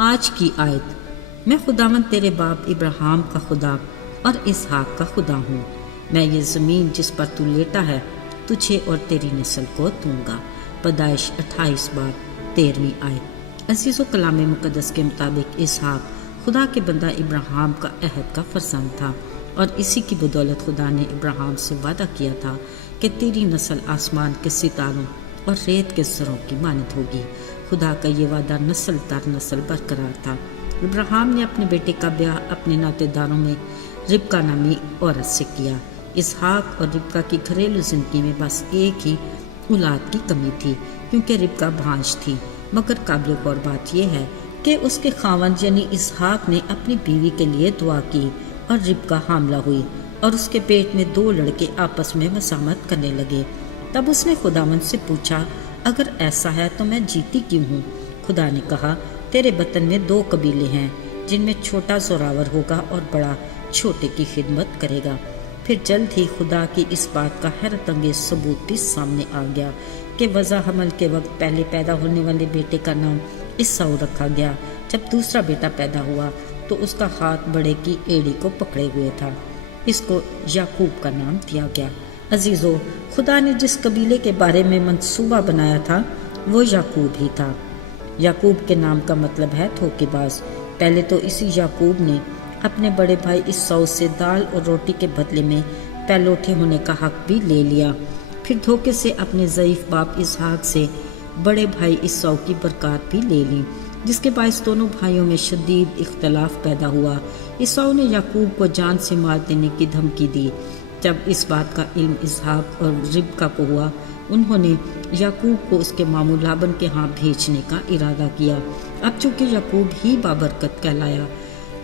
آج کی آیت، میں خداوند تیرے باپ ابراہیم کا خدا اور اسحاق کا خدا ہوں، میں یہ زمین جس پر تو لیٹا ہے تجھے اور تیری نسل کو دوں گا۔ پیدائش 28 باب 13ویں آیت۔ عزیز و کلام مقدس کے مطابق اسحاق خدا کے بندہ ابراہیم کا عہد کا فرزند تھا، اور اسی کی بدولت خدا نے ابراہیم سے وعدہ کیا تھا کہ تیری نسل آسمان کے ستاروں اور ریت کے زروں کی مانند ہوگی۔ خدا کا یہ وعدہ نسل در نسل برقرار تھا۔ ابراہیم نے اپنے بیٹے کا بیاہ اپنے ناطے داروں میں ربکا نامی عورت سے کیا۔ اسحاق اور ربکا کی گھریلو زندگی میں بس ایک ہی اولاد کی کمی تھی، کیونکہ ربکا بھانج تھی، مگر قابل غور بات یہ ہے کہ اس کے خاوند یعنی اسحاق نے اپنی بیوی کے لیے دعا کی اور ربکا حاملہ ہوئی، اور اس کے پیٹ میں 2 لڑکے آپس میں مسامت کرنے لگے۔ تب اس نے خداوند سے پوچھا، اگر ایسا ہے تو میں جیتی کیوں ہوں؟ خدا نے کہا، تیرے بطن میں 2 قبیلے ہیں، جن میں چھوٹا زوراور ہوگا اور بڑا چھوٹے کی خدمت کرے گا۔ پھر جلد ہی خدا کی اس بات کا حیرت انگیز ثبوت بھی سامنے آ گیا کہ وضع حمل کے وقت پہلے پیدا ہونے والے بیٹے کا نام عیساؤ رکھا گیا۔ جب دوسرا بیٹا پیدا ہوا تو اس کا ہاتھ بڑے کی ایڑی کو پکڑے ہوئے تھا، اس کو یعقوب کا نام دیا گیا۔ عزیزو، خدا نے جس قبیلے کے بارے میں منصوبہ بنایا تھا وہ یعقوب ہی تھا۔ یعقوب کے نام کا مطلب ہے دھوکے باز۔ پہلے تو اسی یعقوب نے اپنے بڑے بھائی عیساؤ سے دال اور روٹی کے بدلے میں پہلوٹے ہونے کا حق بھی لے لیا، پھر دھوکے سے اپنے ضعیف باپ اسحاق سے بڑے بھائی عیساؤ کی برکات بھی لے لی، جس کے باعث دونوں بھائیوں میں شدید اختلاف پیدا ہوا۔ عیساؤ نے یعقوب کو جان سے مار دینے کی دھمکی دی۔ جب اس بات کا علم اسحاق اور ربکا کو ہوا، انہوں نے یعقوب کو اس کے ماموں لابن کے ہاں بھیجنے کا ارادہ کیا۔ اب چونکہ یعقوب ہی بابرکت کہلایا،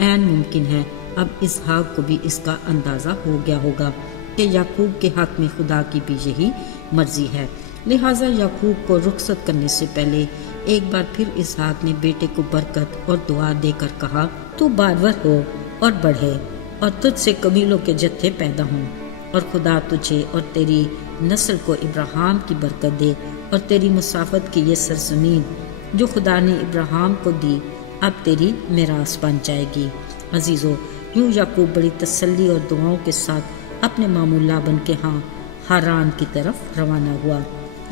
عین ممکن ہے اب اسحاق کو بھی اس کا اندازہ ہو گیا ہوگا کہ یعقوب کے حق میں خدا کی بھی یہی مرضی ہے۔ لہٰذا یعقوب کو رخصت کرنے سے پہلے ایک بار پھر اسحاق نے بیٹے کو برکت اور دعا دے کر کہا، تو بارور ہو اور بڑھے، اور تجھ سے قبیلوں کے جتھے پیدا ہوں، اور خدا تجھے اور تیری نسل کو ابراہیم کی برکت دے، اور تیری مسافت کی یہ سرزمین جو خدا نے ابراہیم کو دی اب تیری میراث بن جائے گی۔ عزیزو، یوں یعقوب بڑی تسلی اور دعاؤں کے ساتھ اپنے ماموں لابن کے ہاں ہاران کی طرف روانہ ہوا۔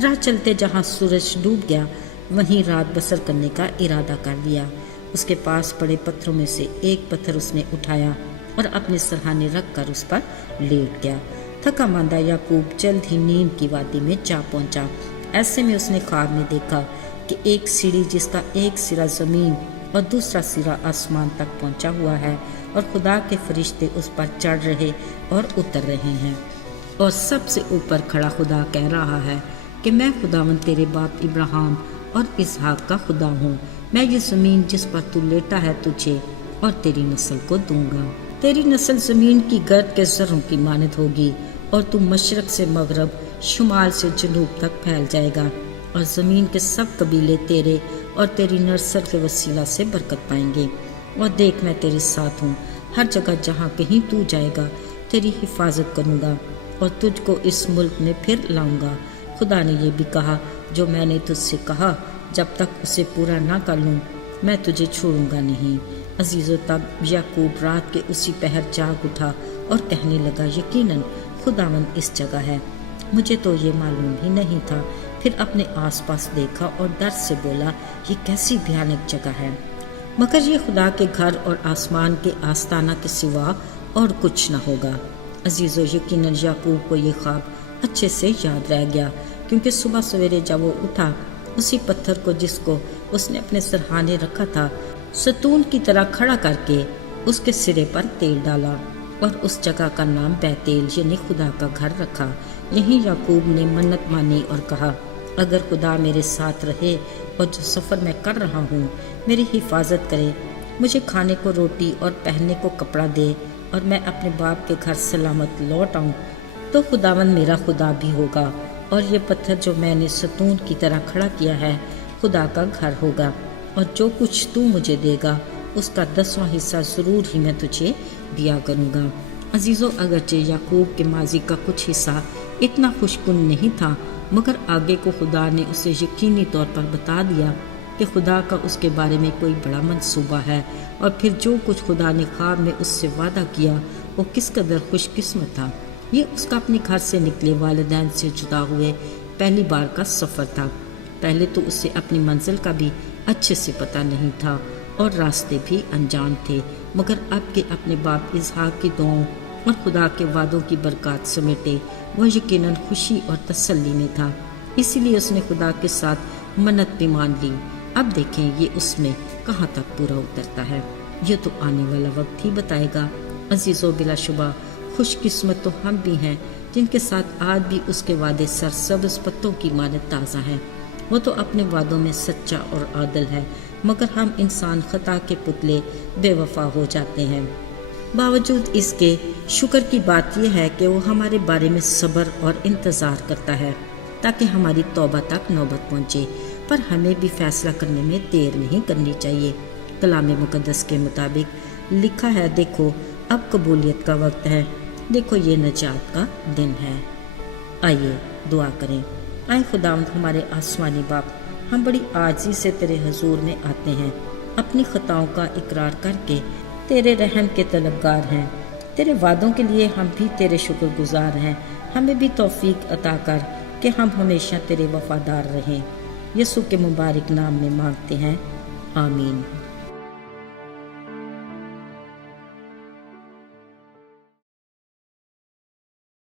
راہ چلتے جہاں سورج ڈوب گیا وہیں رات بسر کرنے کا ارادہ کر لیا۔ اس کے پاس پڑے پتھروں میں سے ایک پتھر اس نے اٹھایا اور اپنے سرہانے رکھ کر اس پر لیٹ گیا۔ تھکا ماندہ یعقوب جلد ہی نیند کی وادی میں جا پہنچا۔ ایسے میں اس نے خواب میں دیکھا کہ ایک سیڑھی جس کا ایک سرا زمین اور دوسرا سرا آسمان تک پہنچا ہوا ہے، اور خدا کے فرشتے اس پر چڑھ رہے اور اتر رہے ہیں، اور سب سے اوپر کھڑا خدا کہہ رہا ہے کہ میں خداوند تیرے باپ ابراہیم اور اسحاق کا خدا ہوں، میں یہ زمین جس پر تو لیٹا ہے تجھے اور تیری نسل کو دوں گا۔ تیری نسل زمین کی گرد کے ذروں کی مانند ہوگی، اور تو مشرق سے مغرب، شمال سے جنوب تک پھیل جائے گا، اور زمین کے سب قبیلے تیرے اور تیری نسل کے وسیلہ سے برکت پائیں گے۔ اور دیکھ، میں تیرے ساتھ ہوں، ہر جگہ جہاں کہیں تو جائے گا تیری حفاظت کروں گا، اور تجھ کو اس ملک میں پھر لاؤں گا۔ خدا نے یہ بھی کہا، جو میں نے تجھ سے کہا جب تک اسے پورا نہ کر لوں میں تجھے چھوڑوں گا نہیں۔ عزیزو، تب یعقوب رات کے اسی پہر جاگ اٹھا اور کہنے لگا، یقیناً خداوند اس جگہ ہے، مجھے تو یہ معلوم ہی نہیں تھا۔ پھر اپنے آس پاس دیکھا اور ڈر سے بولا، یہ کیسی بھیانک جگہ ہے، مگر یہ خدا کے گھر اور آسمان کے آستانہ کے سوا اور کچھ نہ ہوگا۔ عزیزو، یقیناً یعقوب کو یہ خواب اچھے سے یاد رہ گیا، کیونکہ صبح سویرے جب وہ اٹھا اسی پتھر کو جس کو اس نے اپنے سرہانے رکھا تھا ستون کی طرح کھڑا کر کے اس کے سرے پر تیل ڈالا، اور اس جگہ کا نام بیتیل یعنی خدا کا گھر رکھا۔ یہیں یعقوب نے منت مانی اور کہا، اگر خدا میرے ساتھ رہے اور جو سفر میں کر رہا ہوں میری حفاظت کرے، مجھے کھانے کو روٹی اور پہننے کو کپڑا دے، اور میں اپنے باپ کے گھر سلامت لوٹ آؤں، تو خداوند میرا خدا بھی ہوگا، اور یہ پتھر جو میں نے ستون کی طرح کھڑا کیا ہے خدا کا گھر ہوگا، اور جو کچھ تو مجھے دے گا اس کا 10واں حصہ ضرور ہی میں تجھے دیا کروں گا۔ عزیزو، اگرچہ یعقوب کے ماضی کا کچھ حصہ اتنا خوش کن نہیں تھا، مگر آگے کو خدا نے اسے یقینی طور پر بتا دیا کہ کہ خدا کا اس کے بارے میں کوئی بڑا منصوبہ ہے، اور پھر جو کچھ خدا نے خواب میں اس سے وعدہ کیا وہ کس قدر خوش قسمت تھا۔ یہ اس کا اپنے گھر سے نکلے والدین سے جدا ہوئے پہلی بار کا سفر تھا۔ پہلے تو اسے اپنی منزل کا بھی اچھے سے پتہ نہیں تھا اور راستے بھی انجان تھے، مگر اب کہ اپنے باپ اسحاق کی دعاؤں اور خدا کے وعدوں کی برکات سمیٹے وہ یقیناً خوشی اور تسلی میں تھا۔ اسی لیے اس نے خدا کے ساتھ منت بھی مان لی۔ اب دیکھیں یہ اس میں کہاں تک پورا اترتا ہے، یہ تو آنے والا وقت ہی بتائے گا۔ عزیزو، بلا شبہ خوش قسمت تو ہم بھی ہیں جن کے ساتھ آج بھی اس کے وعدے سرسبز پتوں کی مانند تازہ ہیں۔ وہ تو اپنے وعدوں میں سچا اور عادل ہے، مگر ہم انسان خطا کے پتلے بے وفا ہو جاتے ہیں۔ باوجود اس کے شکر کی بات یہ ہے کہ وہ ہمارے بارے میں صبر اور انتظار کرتا ہے تاکہ ہماری توبہ تک نوبت پہنچے، پر ہمیں بھی فیصلہ کرنے میں دیر نہیں کرنی چاہیے۔ کلام مقدس کے مطابق لکھا ہے، دیکھو اب قبولیت کا وقت ہے، دیکھو یہ نجات کا دن ہے۔ آئیے دعا کریں۔ اے خداوند ہمارے آسمانی باپ، ہم بڑی عاجزی سے تیرے حضور میں آتے ہیں، اپنی خطاؤں کا اقرار کر کے تیرے رحم کے طلبگار ہیں۔ تیرے وعدوں کے لیے ہم بھی تیرے شکر گزار ہیں۔ ہمیں بھی توفیق عطا کر کہ ہم ہمیشہ تیرے وفادار رہیں۔ یسوع کے مبارک نام میں مانگتے ہیں، آمین۔